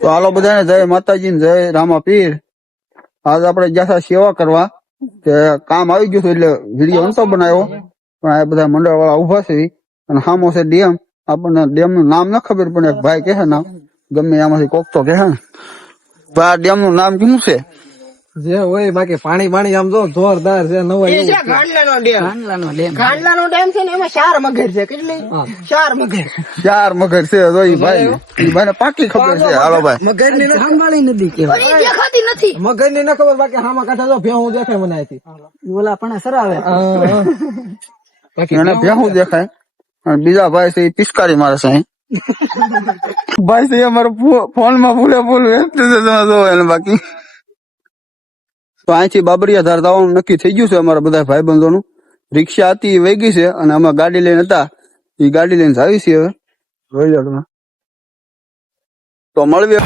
તો હાલો બધાને જય માતાજી ને જય રામા પીર. આજ આપણે જ્યાં સેવા કરવા કે કામ આવી ગયું છે એટલે વિડીયો અંતો બનાવ્યો. પણ આ બધા મંડળ વાળા ઉભા છે અને સામો છે ડેમ. આપણને ડેમ નું નામ ના ખબર પણ એક ભાઈ કહે નામ ગમે આમાંથી કોક તો કહે ને. આ ડેમ નું નામ શું છે? જે હોય બાકી પાણી આમ જો જોરદાર છે. ગાંડલાનો ડેમ છે ને એમાં 4 મગર છે. કેટલી 4 મગર 4 મગર છે. તો એ ભાઈ ને પાકી ખબર છે. હાલો ભાઈ મગર ની સાંભળી નદી કેવાય દેખાતી નથી. મગર ની ન ખબર બાકી હામાં કાંઠા જો ભેહું દેખાય મને આથી ઓલા પણ સરાવે એને ભેહું દેખાય. અને બીજા ભાઈ છે એ પિસ્કારી મારે છે. ભાઈ છે અમારો ફોન માં ભૂલે બાકી તો અહીંથી બાબરિયા ધાર જવાનું નક્કી થઈ ગયું છે અમારા બધા ભાઈ બંધોનું. રિક્ષા હતી એ વહી ગઈ છે અને અમે ગાડી લઈને હતા એ ગાડી લઈને આવી છીએ. હવે જોઈ લો તમે. તો મળીએ.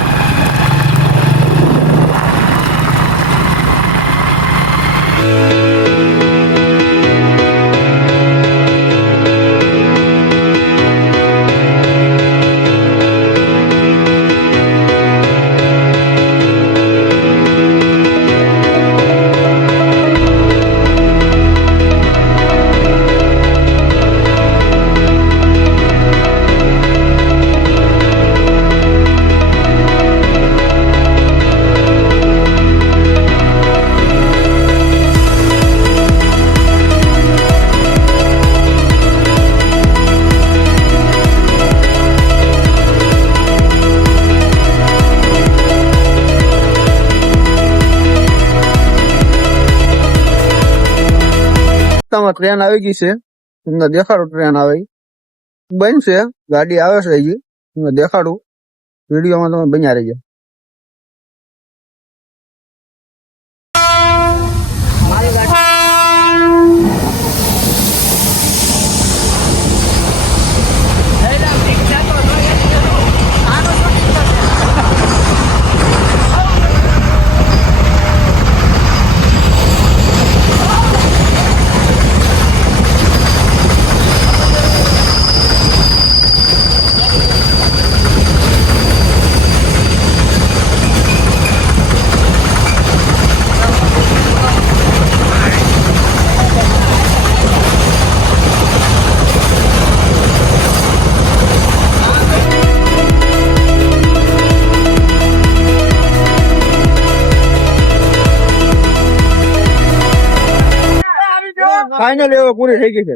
ટ્રેન આવી ગઈ છે. તમને દેખાડું ટ્રેન આવે બનશે. ગાડી આવે છે હજી તમને દેખાડું. વિડીયોમાં તમે બન્યા રહીજો. ફાઇનલ એવો પૂરી થઈ ગઈ છે.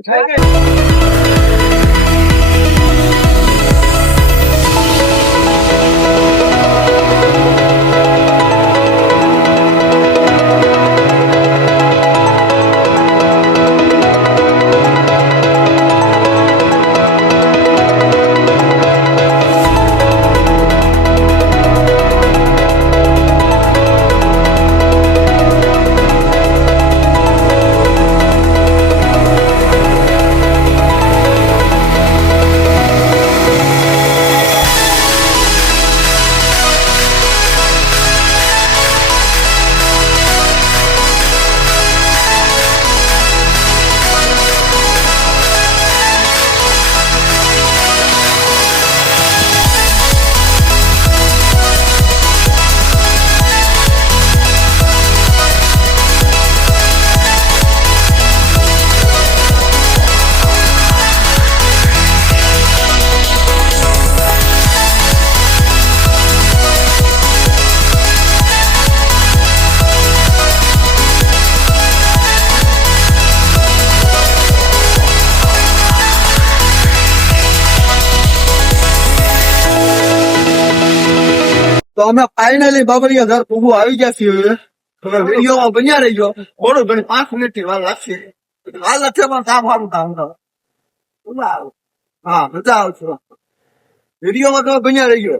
તો અમે ફાઇનલી બાબરિયા ઘર પૂગું આવી ગયા છીએ. તમે વિડીયોમાં બન્યા રહીજો. થોડું ઘણી 5 મિનિટ ની વાર લાગશે. હાલ નથી પણ કામ સારું કામ હા મજા આવશે. વિડીયોમાં તમે બન્યા રહીજો.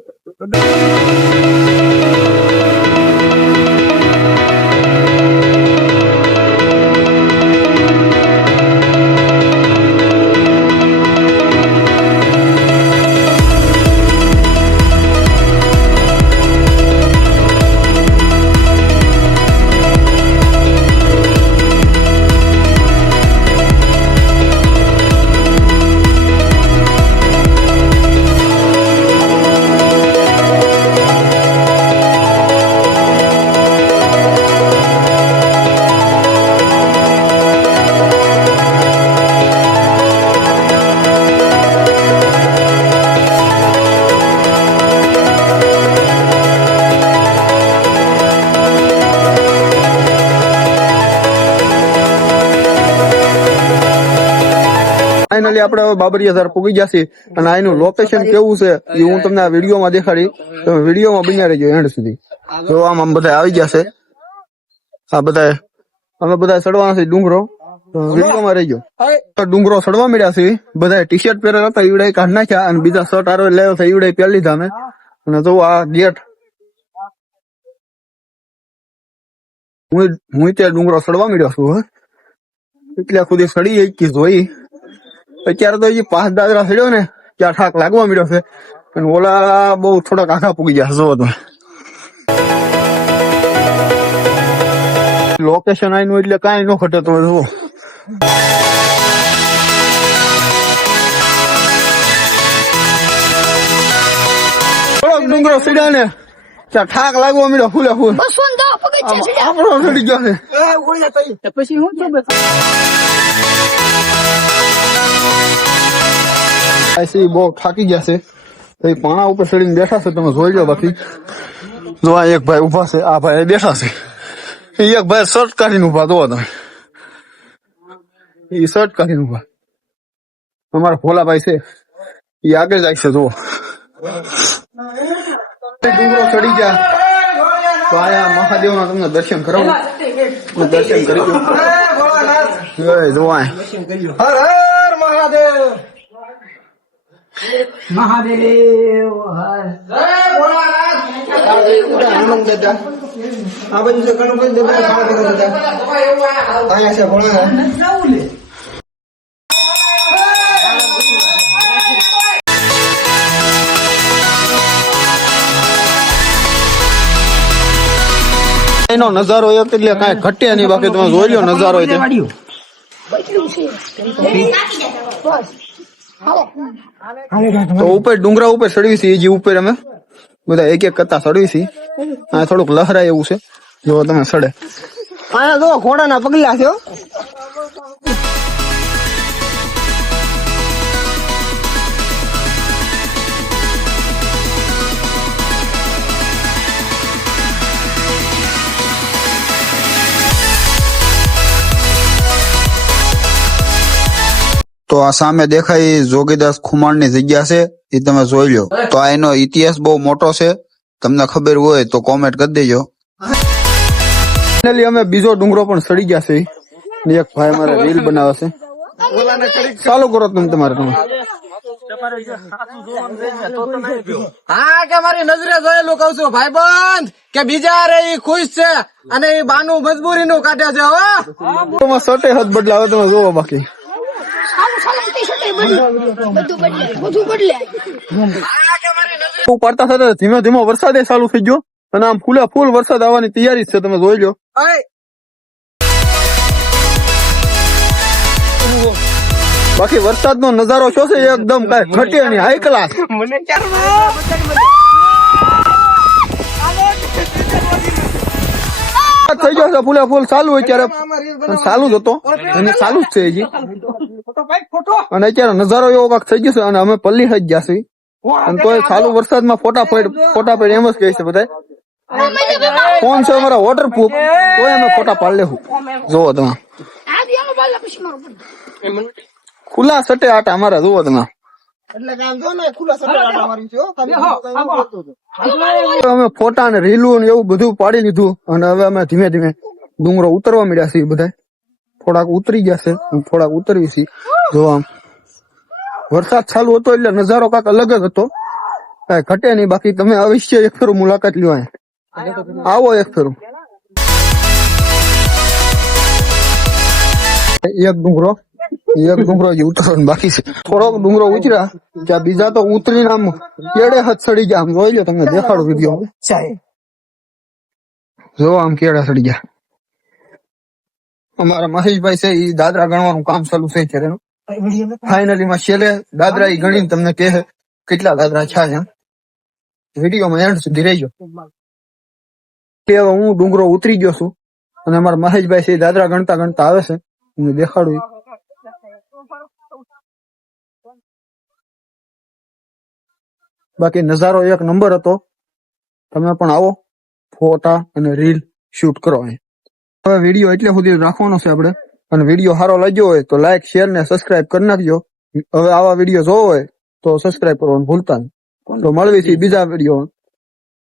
ફાઇનલી આપણે હવે બાબરિયા પૂગી જશે અને આનું લોકેશન કેવું છે એ હું તમને આ વિડીયોમાં દેખાડી. તમે વિડીયોમાં બન્યા રહેજો એન્ડ સુધી. જો આમ બધા આવી જશે. આ બધા અમે બધા ચડવાના છે ડુંગરો. વિડીયોમાં રહીજો. ડુંગરો ચડવા મળ્યા છે. બધા ટી શર્ટ પહેરેલા હતા ઈવડે કાઢ નાખ્યા અને બીજા શર્ટ આરો લેવો છે ઈવડે પહેરી લીધા અમે. અને જો આ ગેટ હું ત્યાં ડુંગરો ચડવા મળ્યો છું. એટલે સુધી સડી એક જોઈ. અત્યારે તો એ 5 દાદરા ચડ્યો ને ત્યાં ઠાક લાગવા મળ્યો છે. અને ઓલા બહુ થોડાક આખા પૂગી ગયા જો તમે. લોકેશન આનું એટલે કાંઈ ન ખટે તમે જુઓ. થોડોક ડુંગરો ચડ્યા ને ત્યાં ઠાક લાગવા મળ્યો ફૂલે ફૂલ. આપણો ચડી ગયો છે. પછી હું છે બહુ થાકી ગયા છે. પાણા ઉપર ચડીને બેઠા છે તમે જોઈ લો. બાકી જો આ એક ભાઈ ઉભા છે. આ ભાઈ બેઠા છે. એક ભાઈ શર્ટ કાઢીને ઉભા જોવો તમે. એ શર્ટ કાઢીને ઉભા. અમારા ભોલાભાઈ છે એ આગળ જાય છે જુઓ. ડુંગરો ચડી ગયા તો આયા મહાદેવના તમને દર્શન કરાવું. દર્શન કરી જોવા. હર હર મહાદેવ મહાદેવ હનુમાન દાદા આ બાજુ છે ગણપતિ દાદા અહીંયા છે ભોળાનાથ. એનો નજારો એક એટલે કાંઈ ઘટે નહીં. બાકી તમે જોઈ લો નજારો તો ઉપર ડુંગરા ઉપર ચડવી છે. એ જે ઉપર અમે બધા એક એક કરતા ચડવી છે. આ થોડુંક લહરાય એવું છે. જો તમે ચડે અહીંયા જો ઘોડાના પગલા છે. તો આ સામે દેખાય જોગીદાસ ખુમાણ ની જગ્યા છે. એ તમે જોઈ લો. તો આ એનો ઇતિહાસ બહુ મોટો છે. તમને ખબર હોય તો કોમેન્ટ કરી દેજો. ફાઇનલી અમે બીજો ડુંગરો પણ ચડી ગયા છે. એક ભાઈ અમારે રીલ બનાવે છે. ચાલુ કરો તમે તમારે. હા કે મારી નજરે જોયેલું કઉ છું ભાઈબંધ કે બીજા રે ઈ ખુશ છે અને ઈ બાનું મજબૂરી નું કાઢે છે. હો સટે હાથ બદલાવે તમે જોવો. બાકી પડતા થતા ધીમે ધીમે વરસાદ ચાલુ થઈ ગયો અને આમ ફૂલે ફૂલ વરસાદ આવવાની તૈયારી છે. તમે જોઈ લો. બાકી વરસાદ નો નજારો શું છે એકદમ કાંઈ ઘટે નહીં. High class. થઈ ગયો છે ફૂલે ફૂલ. ચાલુ અત્યારે ચાલુ જ હતો અને ચાલુ જ છે હજી. અને અત્યારે નજારો એવો કાંક થઈ ગયો છે અને અમે પલ્લી થઈ ગયા છીએ. અને તો ચાલુ વરસાદમાં ફોટા પડ એમ જ કહે છે બધા. ફોન છે અમારા વોટરપ્રૂફ તો અમે ફોટા પાડી લેવું. જોવો તમે ખુલ્લા સટે આટા અમારા. જોવો તમે અમે ફોટા ને રીલું ને એવું બધું પાડી લીધું. અને હવે અમે ધીમે ધીમે ડુંગરો ઉતરવા મળ્યા છીએ. બધા થોડાક ઉતરી ગયા છે, થોડાક ઉતરવી છે. જો આમ વરસાદ ચાલુ હતો એટલે નજારો કાંક અલગ જ હતો. કાંઈ ઘટે નહીં. બાકી તમે અવશ્ય એક ફેરું મુલાકાત લ્યો. આવો એક ફેરું. એક ડુંગરો જે ઉતરવાનો બાકી છે. થોડોક ડુંગરો ઉતર્યા ત્યાં બીજા તો ઉતરીને આમ કેડે હાથ ચડી ગયા. આમ જોઈ લો. તમને દેખાડું વિડીયો. જો આમ કેડા ચડી ગયા. અમારા મહેશભાઈ છે એ દાદરા ગણવાનું કામ ચાલુ છે અત્યારે. ફાઇનલી માં છેલ્લે દાદરા એ ગણીને તમને કહે કેટલા દાદરા છે. વિડીયોમાં એન્ડ સુધી રહેજો. હું ડુંગરો ઉતરી ગયો છું અને અમારા મહેશભાઈ છે દાદરા ગણતા ગણતા આવે છે. હું દેખાડું. બાકી નજારો એક નંબર હતો. તમે પણ આવો ફોટા અને રીલ શૂટ કરો. હવે વિડીયો એટલે સુધી રાખવાનો છે આપણે. અને વિડીયો સારો લાગ્યો હોય તો લાઈક, શેર ને સબસ્ક્રાઇબ કરી નાખજો. હવે આવા વિડીયો જોવો હોય તો સબસ્ક્રાઇબ કરવાનું ભૂલતા નહીં. તો મળવી છે બીજા વિડીયો.